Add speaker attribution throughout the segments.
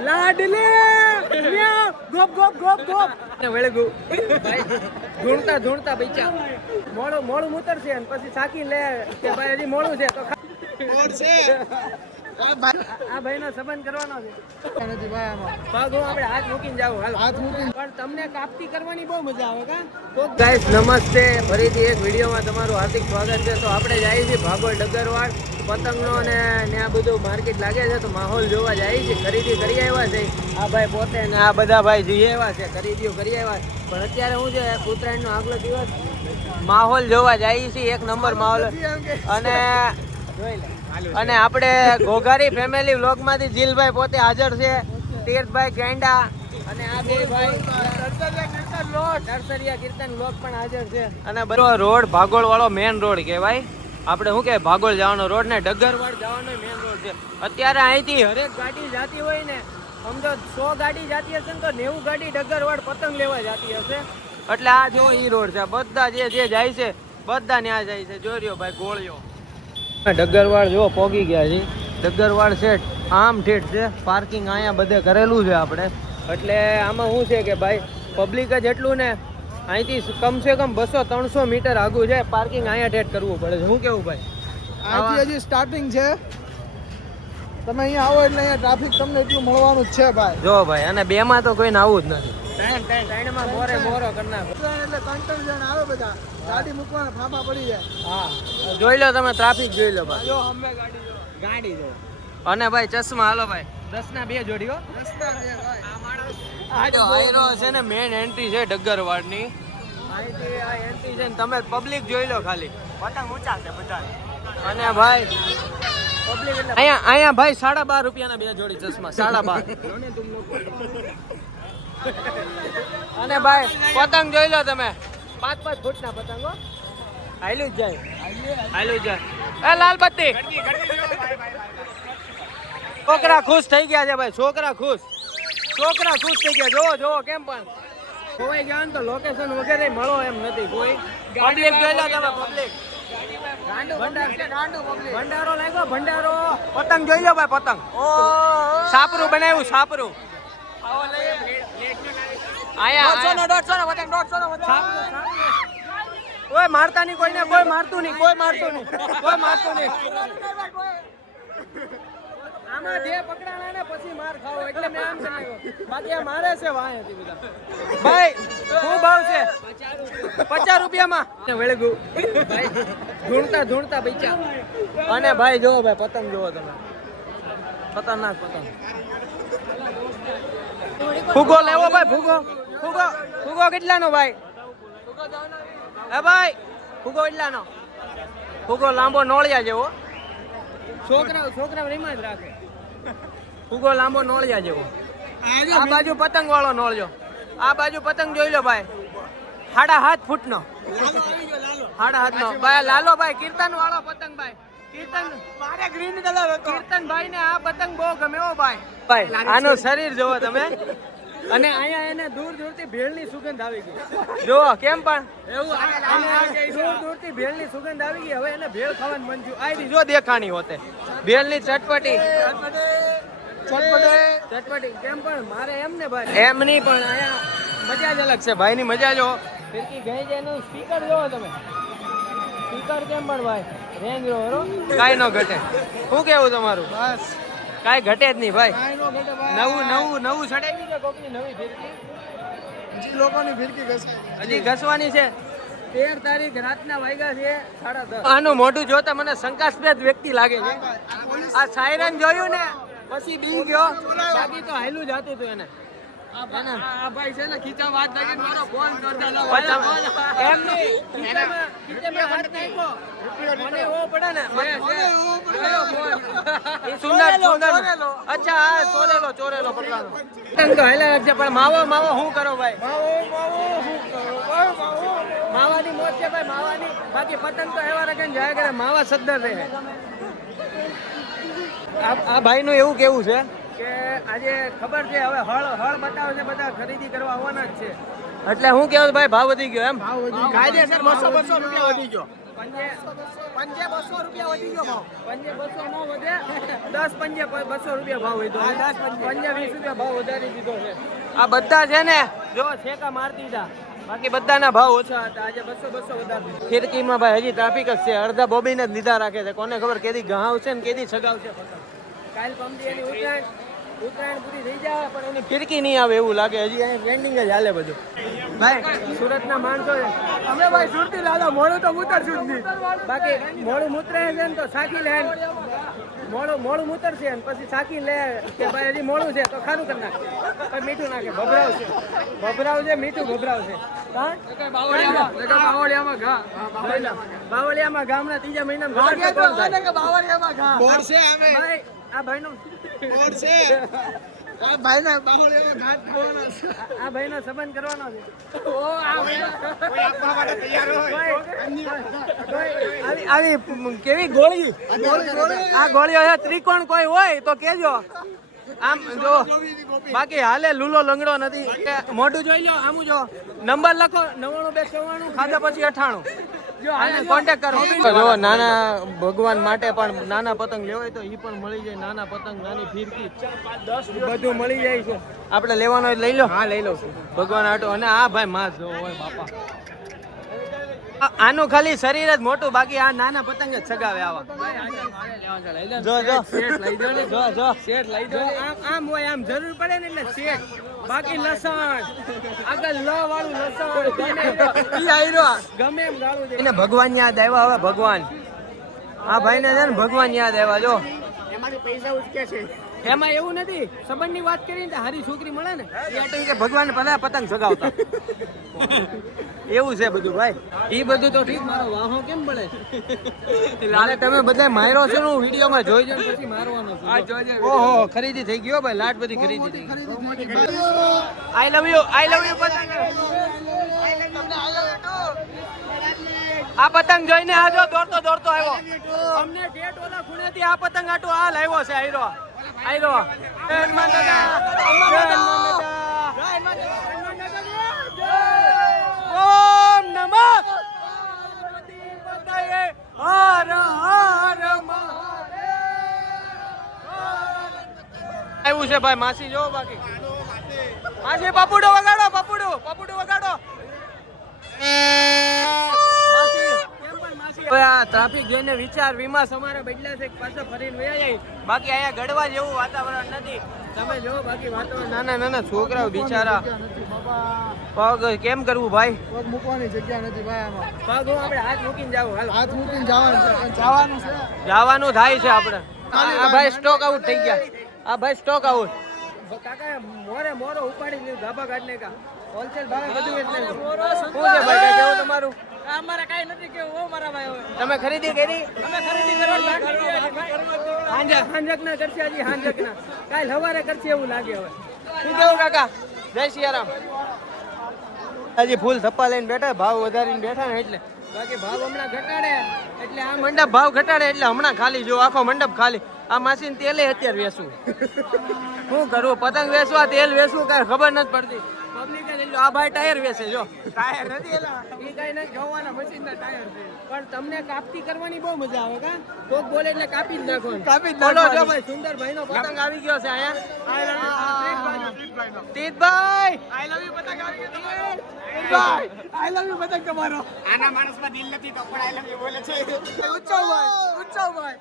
Speaker 1: લાડલે. ગોપ ગોપ ગોપ ગોપ. ને વળે ગુ ઢૂંઢતા ઢૂંઢતા બૈચા મોળું મોડું મોડું ઉતરશે અને પછી સાકી લે કે ભાઈ હજી મોડું છે તો ખા- આ ભાઈ નો સંબંધ કરવાનો છે.
Speaker 2: નથી ભાઈ આમાં
Speaker 1: પગ આપણે હાથ મૂકીને જાવ હાલો.
Speaker 2: હાથ મૂકીને.
Speaker 1: પણ તમને કાપતી કરવાની બહુ મજા આવે કા? તો ગાઈસ નમસ્તે. ફરીથી એક વિડીયોમાં તમારું હાર્દિક સ્વાગત છે. તો આપણે જઈએ છીએ ભાગોળ ડગરવાડ પતંગનો ને ત્યાં બધું માર્કેટ લાગે છે તો માહોલ જોવા જાય છે. ખરીદી કરી આવ્યા છે. આ ભાઈ પોતે ને આ બધા ભાઈ જઈ આવ્યા છે ખરીદીઓ કરી આવ્યા પણ અત્યારે હું છે ઉત્તરાયણનો આગલો દિવસ. માહોલ જોવા જાય છે. એક નંબર માહોલ. અને અને આપણે ઘોઘારી ફેમિલી વ્લોગમાંથી જીલભાઈ પોતે હાજર છે. તીર્થભાઈ ગેંડા અને આ બે ભાઈ કીર્તન લોક પણ હાજર છે. અને બધો રોડ ભાગોળ વાળો મેન રોડ કહેવાય. આપણે શું કે ભાગોળ જવાનો રોડ ને ડગરવાડ જવાનો મેન રોડ છે. અત્યારે અહીંથી હરેક ગાડી જાતી હોય ને સમજો સો ગાડી જાતી હશે ને તો નેવું ગાડી ડગરવાડ પતંગ લેવા જાતી હશે. એટલે આ જો ઈ રોડ છે. બધા જે જે જાય છે બધા ન્યા જાય છે. જોર્યો ભાઈ ગોળિયો ડગરવાડ જો પોગી ગયા છે. ડગરવાડ સેટ આમ ઠેઠ છે. પાર્કિંગ અહીંયા બધે કરેલું છે આપણે. એટલે આમાં શું છે કે ભાઈ પબ્લિક જ એટલું ને અહીંથી કમસે કમ બસો ત્રણસો મીટર આગું છે. પાર્કિંગ અહીંયા ઠેઠ કરવું પડે છે. શું કેવું ભાઈ?
Speaker 2: અહીંથી હજી સ્ટાર્ટિંગ છે. તમે અહીંયા આવો એટલે અહીંયા ટ્રાફિક તમને એટલું મળવાનું જ છે ભાઈ.
Speaker 1: જો ભાઈ અને બે માં તો કોઈને આવું જ નથી. ત્રણમાં મોરે મોરો કરી નાખો.
Speaker 2: એટલે કંટ્રોલ આવે બધા. ગાડી મૂકવાના ફાંફા પડી જાય.
Speaker 1: હા જોઈ લો તમે ટ્રાફિક જોઈ લો ભાઈ
Speaker 2: જો અમે ગાડી જો.
Speaker 1: ગાડી જો. અને ભાઈ ચશ્મા હાલો ભાઈ. દસ ના બે જોડીઓ
Speaker 2: છે ભાઈ.
Speaker 1: આ જો હાઈરો છે ને મેન એન્ટ્રી છે ડગરવાડની અહીંથી આ એન્ટ્રી છે ને તમે પબ્લિક જોઈ લો ખાલી. પતંગ ઊંચા છે બધા અને ભાઈ અહીંયા અહીંયા ભાઈ સાડા બાર રૂપિયાના બે જોડી ચશ્મા સાડા બાર. અને ભાઈ પતંગ જોઈ લો તમે. પાંચ પાંચ ફૂટના પતંગો હાલ્યું જ જાય. હાલ્યું જાય. એ લાલ બત્તી છોકરા ખુશ થઈ ગયા છે ભાઈ છોકરા ખુશ. છોકરા ખુશ થઈ ગયા. જોવો જોવો કેમ પણ. ખોવાઈ ગયા ને તો લોકેશન વગેરે મળો એમ નથી કોઈ. પબ્લિક જોઈ લો તમે પબ્લિક ભંડારો લાગ્યો ભંડારો. પતંગ જોઈ લો ભાઈ પતંગ. સાપરું બનાવ્યું સાપરું. કોઈ મારતા નહીં કોઈને કોઈ મારતું નહીં કોઈ મારતું નહીં કોઈ મારતું નહીં. આમાં જે પકડાણા ને પછી માર ખાવો એટલે મેં આમ કરી બાકી આ મારે છે વાંહેથી બધા. ભાઈ શું ભાવ છે? પચાસ રૂપિયામાં. વેળગુ ધૂણતા ધૂણતા બચ્ચા અને ભાઈ જોવો ભાઈ પતંગ જોવો તમે. ખતરનાક પતંગ. ભૂગો લેવો ભાઈ ફુગો. ફુગો ફુગો કેટલાનો ભાઈ? હે ભાઈ ફુગો કેટલાનો? ફુગો લાંબો નોળિયા જેવો. છોકરા છોકરા રીમાં જ રાખે. ફુગો લાંબો નોળિયા જેવો. આ બાજુ પતંગ વાળો નોળજો આ બાજુ પતંગ જોઈ લો ભાઈ. સાડા હાથ ફૂટ નો સાડા હાથ નો ભાઈ લાલો ભાઈ કીર્તન વાળો પતંગ ભાઈ. કીર્તન મારે ગ્રીન કલર હતો. કીર્તન ભાઈ ને આ પતંગ બહુ ગમે ભાઈ. ભાઈ આનું શરીર જોવો તમે. અને અહીંયા એને દૂર દૂરથી ભેળની સુગંધ આવી ગઈ. જો કેમ પણ? એવું દૂર દૂરથી ભેળની સુગંધ આવી ગઈ. હવે એને ભેળ ખાવાનું મન થયું. આવી જો દેખાણી હોતે. ભેળની ચટપટી. ચટપટી. ચટપટી. કેમ પણ? મારે એમ ને ભાઈ. એમ નહીં પણ અહીંયા મજા જ અલગ છે. ભાઈની મજા જો. ફિરકી ગઈ છે એનું? સ્પીકર જોવો તમે. સ્પીકર કેમ પણ ભાઈ? રેન્જ રોવરો કાંઈ ન ઘટે. શું કેવું તમારું?
Speaker 2: બસ.
Speaker 1: કાંઈ ઘટે જ નહીં ભાઈ. નવું નવું નવું સડે નવી ફિરકી?
Speaker 2: હજી લોકોની ફિરકી ઘસાય
Speaker 1: હજી ઘસવાની છે? તેર તારીખ રાતના વાગ્યા છે સાડા દસ. આનું મોઢું જોતા મને શંકાસ્પદ વ્યક્તિ લાગે છે. આ સાયરન જોયું ને પછી બી ગયો. બાકી તો હાયલું જતું હતું એને.
Speaker 2: ને
Speaker 1: ને પણ માવો માવો શું કરો ભાઈ માવાની મોત છે ભાઈ માવાની બાકી પતંગ તો એવા રાખે જાય કરે માવા સદ્દર રહે આ આ ભાઈનું એવું કેવું છે? કે આજે ખબર છે હવે હળ હળ બતાવે છે બધા ખરીદી કરવા આવવાના જ છે. એટલે હું કેવું ભાઈ ભાવ વધી ગયો એમ?
Speaker 2: ભાવ વધી ગયો.
Speaker 1: કાયદેસર બસો બસો રૂપિયા વધી ગયો. પંજે પંજે બસો રૂપિયા વધી ગયો ભાવ. પંજે બસો નો વધે દસ પંજે બસો રૂપિયા ભાવ વધ્યો. દસ પંજે. વીસ રૂપિયા ભાવ વધારી દીધો છે. આ બધા છે ને જો છેકા મારતી બાકી બધાના ભાવ ઓછા હતા. આજે બસો બસો વધારે ખીરકીમાં ભાઈ હજી ટ્રાફિક જ છે. અડધા બોબીને જ લીધા રાખે છે. કોને ખબર કેદી ગહાવશે ને કેદી છગાવ પતંગ કાલ પમદી એની ઉત્તરાયણ ઉત્તરાયણ પૂરી થઈ જાય પણ એની ફિરકી નહીં આવે એવું લાગે. હજી અહીં ટ્રેન્ડિંગ જ હાલે બધું. ભાઈ સુરતના માણસો અમે ભાઈ સુરતી દાદા મોડું તો ઉતરશું જ નહીં. બાકી મોડું મુતરાય છે ને તો સાકી લે. મોડું મોડું ઉતરશે ને પછી સાકી લે કે ભાઈ હજી મોડું છે તો ખારું કરી નાખે. મીઠું નાખે. ભભરાવ છે. ભભરાવ છે મીઠું ભભરાવ છે. હા? બાવળિયામાં? ગામના ત્રીજા મહિનામાં આ ભાઈનો
Speaker 2: બોર્ડ છે? આ ભાઈને બાહોળીમાં ઘાટ ખાવાના છે.
Speaker 1: આ ભાઈનો સંબંધ કરવાનો છે. આવી આવી કેવી ગોળી? આ ગોળીઓ છે ત્રિકોણ કોઈ હોય તો કેજો. આમ જો બાકી હાલે લૂલો લંગડો નથી. મોઢું જોઈ લો આમ જો. નંબર લખો નવ્વાણું બે ચૌવાણું ખાધા પછી અઠાણું. કોન્ટેક્ટ કરો. જો નાના ભગવાન માટે પણ નાના પતંગ લેવાય તો ઈ પણ મળી જાય નાના પતંગ નાની ફીરકી. બધું મળી જાય છે. આપણે લેવાનો હોય લઈ લો. હા લઈ લો ભગવાન આટો અને આ ભાઈ માં જો હોય બાપા. આનું ખાલી શરીર જ મોટું બાકી આ નાના પતંગ જ સગાવે આવા. જો જો. જો જો. જો આમ આમ હોય આમ જરૂર પડે ને એટલે શેઠ. બાકી લસણ. આગળ લ વાળું લસણ. ગમે એમ- ગમે એમ ગાળું દે. એને ભગવાન યાદ આવ્યા હવે ભગવાન. આ ભાઈને છે ને ભગવાન યાદ આવ્યા જો. એમાં એવું નથી. સંબંધની વાત કરીને હારી છોકરી મળે ને. એ કે ભગવાન પહેલા પતંગ સગાવતા. એવું છે બધું ભાઈ. ઈ બધું તો ઠીક મારો વાહો કેમ મળે લાલે તમે બધા માર્યો છો ને વિડીયોમાં જોઈ જોઈને પછી મારવાનો છું. ઓહો ખરીદી થઈ ગયો ભાઈ લાટ બધી ખરીદી થઈ I love you I love you પતંગ. આ પતંગ જોઈને આજો દોડતો દોડતો આવ્યો. અમને ગેટ ઓલા ખૂણેથી આ પતંગ આટો આ લાવ્યો છે આયરો. દાદા જય ઓમ નમઃ. હર હર આવ્યું છે ભાઈ, માસી જો બાકી. માસી, પપુડો વગાડો, પપુડો પપુડો વગાડો. ટ્રાફિક જોઈને વિચાર વીમા અમારા બદલાશે પાછા ફરીને વયા જાય. બાકી અહીંયા ગડવા જેવું વાતાવરણ નથી. તમે જો બાકી વાતાવરણ નાના નાના છોકરાઓ બિચારા. પગ કેમ કરવું ભાઈ?
Speaker 2: પગ મૂકવાની જગ્યા નથી ભાઈ આમાં.
Speaker 1: પગ હું આપણે હાથ મૂકીને જાવ હાલ.
Speaker 2: હાથ મૂકીને જવાનું જવાનું છે.
Speaker 1: જવાનું થાય છે આપણે. આ આ ભાઈ સ્ટોક આઉટ થઈ ગયા. આ ભાઈ સ્ટોક આઉટ કાકા મોરે મોરો ઉપાડી લીધું ધાબા કાઢને કા. હોલસેલ ભાવે બધું એટલે શું છે ભાઈ કેવું તમારું? અમારે કઈ નથી કેવું મારા ભાઈ તમે ખરીદી કરી? અમે ખરીદી કરવા હાંજક હાંજક ના કરશે હજી હાંજક ના કાલ સવારે કરશે એવું લાગે હવે. શું કેવું કાકા? જય સિયારામ. હજી ફૂલ થપ્પા લઈને બેઠા ભાવ વધારીને બેઠા ને એટલે. બાકી ભાવ હમણાં ઘટાડે એટલે આ મંડપ ભાવ ઘટાડે એટલે હમણાં ખાલી જો આખો મંડપ ખાલી. આ મશીન તેલે અત્યારે વેચવું. શું કરું પતંગ વેચવા, તેલ વેચવું, કઈ ખબર નથી પડતી. પબ્લિકે લો આ ભાઈ ટાયર વેચે જો. ટાયર નથી એલા. એ કઈ નથી જોવાના મશીન ટાયર છે. પણ તમને કાપતી કરવાની બહુ મજા આવે કા? કોક બોલે એટલે કાપી જ નાખવાનું.
Speaker 2: કાપી જ
Speaker 1: બોલો જો ભાઈ સુંદર ભાઈ પતંગ આવી ગયો છે અહીંયા. તીતભાઈ! આઈ લવ યુ પતંગ આવી ગયો તમારો.
Speaker 2: આઈ લવ યુ પતંગ તમારો.
Speaker 3: આના માણસમાં દિલ નથી તો પણ આઈ લવ યુ બોલે છે.
Speaker 2: ઉચ્ચો ભાઈ ઉચ્ચો ભાઈ.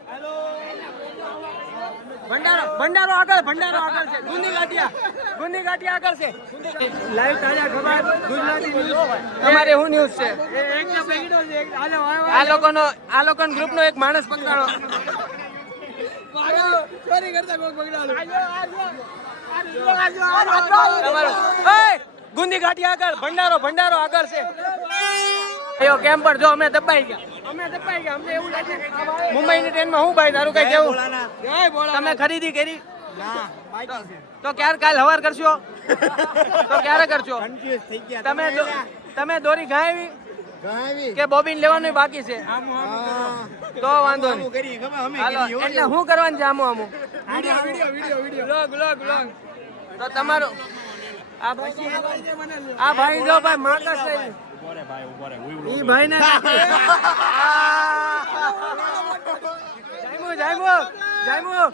Speaker 1: ભંડારો ભંડારો આગળ ભંડારો આગળ છે. ગુંદી ગાંઠિયા ગુંદી ગાંઠિયા આગળ છે. લાઈવ તમારે શું ન્યૂઝ છે? આ લોકોનો આ લોકોનો ગ્રુપનો એક માણસ પકડાણો ગુંદી ગાંઠિયા આગળ ભંડારો ભંડારો આગળ છે. અયો કેમ પર જો અમે દબાઈ ગયા. અમે દબાઈ ગયા. અમને એવું લાગે મુંબઈની ટ્રેનમાં હું ભાઈ? તારું કઈ કેવું તમે ખરીદી કરી? તો ક્યારે કાલ હવાર કરશો? તો ક્યારે કરશો? તમે દો- તમે દોરી ગાયવી? કે બોબીન લેવાનું બાકી છે? તો વાંધો નહીં. હાલો, એટલે હું કરવાનું છે આમું આમું? તો તમારું આ ભાઈ આ ભાઈ જો ભાઈ માકસ લઈ ઈ ભાઈ ને જામ્યું જામ્યું જામ્યું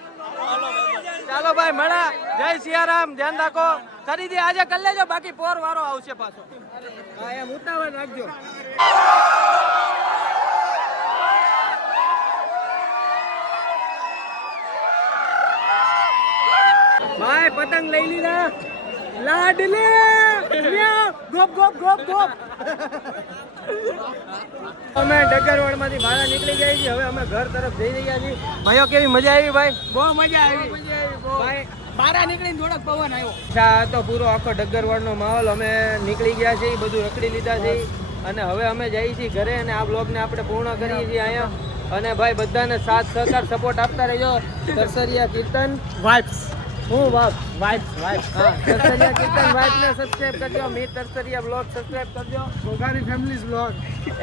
Speaker 1: ચાલો ભાઈ. મળા. જય સિયારામ, ધ્યાન રાખો. ખરીદી આજે કરી લેજો, બાકી પોર વારો આવશે પાછો. એમ ઉતાવળ રાખજો. ભાઈ, પતંગ લઈ લીધા. લાડલે. ગોપ ગોપ ગોપ ગોપ. અમે ડગરવાડમાંથી ભાડા નીકળી ગયા છીએ. હવે અમે ઘર તરફ જઈ રહ્યા છીએ. ભાઈઓ કેવી મજા આવી ભાઈ?
Speaker 3: બહુ મજા આવી.
Speaker 1: ભાઈ
Speaker 3: બારા નીકળીને થોડોક પવન આવ્યો.
Speaker 1: અચ્છા તો પૂરો આખો ડગરવાડ નો માહોલ. અમે નીકળી ગયા છીએ બધું રખડી લીધા છે. અને હવે અમે જઈએ છીએ ઘરે અને આ બ્લોગને આપણે પૂર્ણ કરીએ છીએ અહીંયા. અને ભાઈ બધાને સાથ સહકાર સપોર્ટ આપતા રહેજો. દર્શરિયા કીર્તન. હું વાપ
Speaker 3: વાઇબ્સ વાઇબ્સ
Speaker 1: હા દર્શરિયા કીર્તન વાઇફ ને સબસ્ક્રાઇબ કરજો મી તરસરિયા બ્લોગ સબસ્ક્રાઇબ કરજો.
Speaker 2: ગોગારી ફેમિલીઝ બ્લોગ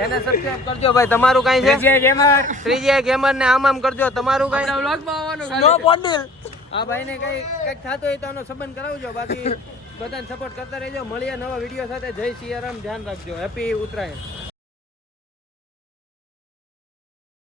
Speaker 1: એને સબસ્ક્રાઇબ કરજો ભાઈ તમારું કાઈ છે?
Speaker 3: જય ગેમર
Speaker 1: ત્રીજી ગેમર ને આમ આમ કરજો તમારું કાઈ?
Speaker 3: બ્લોગમાં આવવાનું
Speaker 1: નો પોડીલ આ ભાઈને કઈ કંઈક થતું હોય તો આનો સંબંધ કરાવજો. બાકી બધાને સપોર્ટ કરતા રહેજો. મળીએ નવા વીડિયો સાથે. જય સિયારામ. ધ્યાન રાખજો. હેપી ઉત્તરાયણ